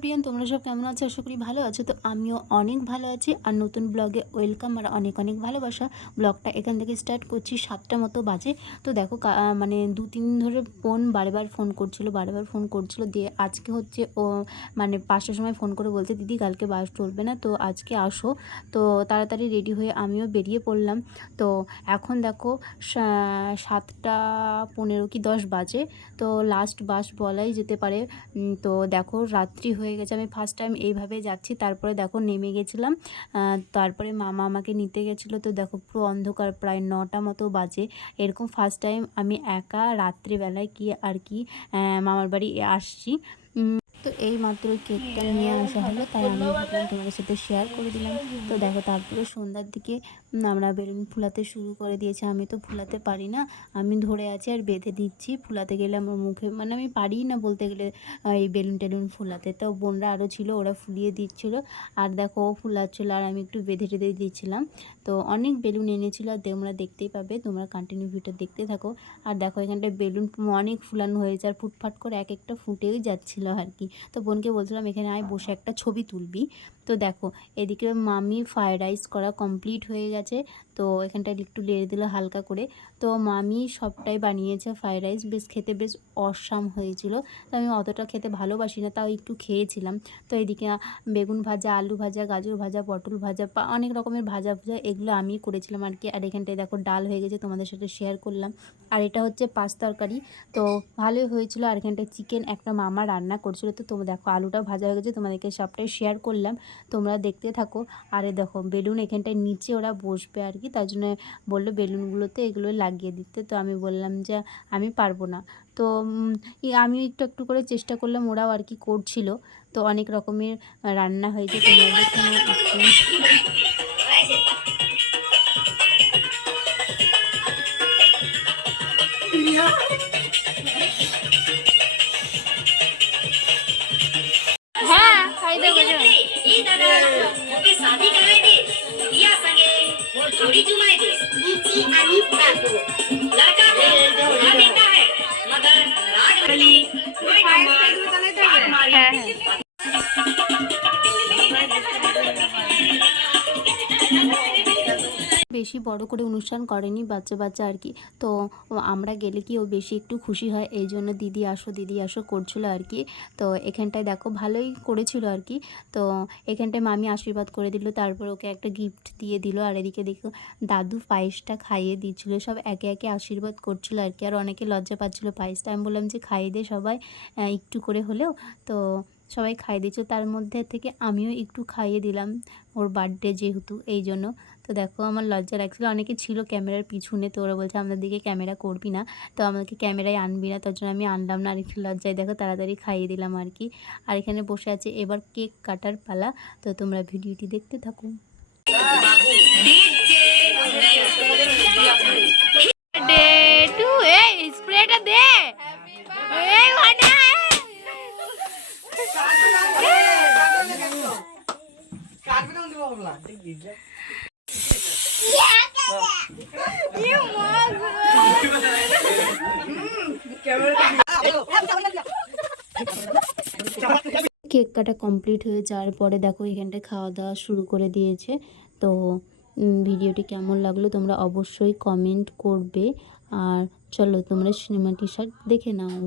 Everyone, তোমরা সব কেমন আছো? আশা করি ভালো আছো। তো আমিও অনেক ভালো আছি। আর নতুন ব্লগে ওয়েলকাম আর অনেক অনেক ভালোবাসা। ব্লগটা এখান থেকে স্টার্ট করছি। 7টা মতো বাজে। তো দেখো মানে 2-3 দিন ধরে বারবার ফোন করছিল দিয়ে আজকে হচ্ছে ও মানে 5টার সময় ফোন করে বলছে দিদি কালকে বাস চলবে না, তো আজকে আসো। তো তাড়াতাড়ি রেডি হয়ে আমিও বেরিয়ে পড়লাম। তো এখন দেখো 7টা 15 কি 10 বাজে। তো লাস্ট বাস বলাই যেতে পারে। তো দেখো রাত্রি হয়ে গেছে। আমি ফার্স্ট টাইম এইভাবে যাচ্ছি। তারপরে দেখো নেমে গেছিলাম। তারপরে মামা আমাকে নিতে গেছিলো। তো দেখো পুরো অন্ধকার, প্রায় 9টা মতো বাজে। এরকম ফার্স্ট টাইম আমি একা রাত্রিবেলায় কি মামার বাড়ি আসছি। তো এই মাত্র কেকটা নিয়ে আসা হলো, তাই আমি ভাবলাম তোমাদের সাথে শেয়ার করে দিলাম। তো দেখো তারপরে সন্ধ্যার দিকে আমরা বেলুন ফুলাতে শুরু করে দিয়েছি। আমি তো ফুলাতে পারি না, আমি ধরে আছি আর বেঁধে দিচ্ছি। ফুলাতে গেলে আমার মুখে মানে আমি পারি না বলতে গেলে এই বেলুন টেলুন ফুলাতে। তো বোনরা আরও ছিল, ওরা ফুলিয়ে দিচ্ছিলো। আর দেখো ও ফুলাচ্ছিলো আর আমি একটু বেঁধে টেঁধে দিচ্ছিলাম। তো অনেক বেলুন এনেছিল আর তোমরা দেখতেই পাবে, তোমরা কন্টিনিউ ভিডিও দেখতে থাকো। আর দেখো এখানটায় বেলুন অনেক ফুলানো হয়েছে আর ফুটফাট করে এক একটা ফুটেই যাচ্ছিলো আর কি। তো বোনকে বলছিলাম এখানে আয় বসে একটা ছবি তুলবি। তো দেখো এদিকে মামি ফ্রাইড রাইস করা কমপ্লিট হয়ে গেছে। তো এখানটায় একটু লেড়ে দিল হালকা করে। তো মামি সবটাই বানিয়েছে ফ্রাইড রাইস, খেতে বেশ অসাম হয়েছিল। তো আমি অতটা খেতে ভালোবাসি না, তাও একটু খেয়েছিলাম। তো এদিকে বেগুন ভাজা, আলু ভাজা, গাজর ভাজা, পটল ভাজা, অনেক রকমের ভাজা এগুলো আমি করেছিলাম আর কি। আর এখানটায় দেখো ডাল হয়ে গেছে, তোমাদের সাথে শেয়ার করলাম। আর এটা হচ্ছে পাঁচ তরকারি, তো ভালোই হয়েছিল। আর এখানটায় চিকেন একটা মামা রান্না করছিল। তো তোমরা দেখো আলুটাও ভাজা হয়ে গেছে, তোমাদেরকে সবটাই শেয়ার করলাম, তোমরা দেখতে থাকো। আরে দেখো বেলুন এখানটায় নিচে ওরা বসবে আর কি, তার জন্য বললো বেলুনগুলোতে এগুলো লাগিয়ে দিতে। তো আমি বললাম যে আমি পারবো না। তো আমি একটু একটু করে চেষ্টা করলাম, ওরাও আর কি করছিল। তো অনেক রকমের রান্না হয়েছে, তোমরা দেখে নাও একটু। हाँ फायदा बजा ये दादा ओके शादी करायचे या संगे मोर जोडी जुमायचे नीची आणि बाबू लड़का है ना बेटा है मगर राजवली कोई नंबर है বেশি বড় করে অনুষ্ঠান করেনি, বাচ্চা বাচ্চা আর কি। তো আমরা গেলে কি ও বেশি একটু খুশি হয়, এই জন্য দিদি আসো করছিল আর কি। তো এখানটায় দেখো ভালোই করেছিল আর কি। তো এখানটায় মামি আশীর্বাদ করে দিল, তারপর ওকে একটা গিফট দিয়ে দিল। আর এদিকে দেখো দাদু পায়েসটা খাইয়ে দিচ্ছিলো, সব একে একে আশীর্বাদ করছিল আর কি। আর অনেকে লজ্জা পাচ্ছিলো পায়েসটা, আমি বললাম যে খাইয়ে দে সবাই একটু করে হলেও। তো সবাই খাইয়ে দিচ্ছিল, তার মধ্যে থেকে আমিও একটু খাইয়ে দিলাম, ওর বার্থডে যেহেতু এই জন্য। তো দেখো আমার লজ্জা লাগছিলো, অনেকে ছিল ক্যামেরার পিছনে, তো ওরা বলছে আমাদের দিকে ক্যামেরা করবি না, তো আমাকে ক্যামেরায় আনবি না, তার জন্য আমি আনলাম না। আর একটু লজ্জায় দেখো তাড়াতাড়ি খাইয়ে দিলাম আর কি। আর এখানে বসে আছে, এবার কেক কাটার পালা। তো তোমরা ভিডিওটি দেখতে থাকো। স্প্রেটা দে কেক কাটা কমপ্লিট হয়ে যাওয়ার পরে দেখো এখানটায় খাওয়া দাওয়া শুরু করে দিয়েছে। তো ভিডিওটি কেমন লাগলো তোমরা অবশ্যই কমেন্ট করবে। আর চলো তোমরা সিনেমা টি-শার্ট দেখে নাও।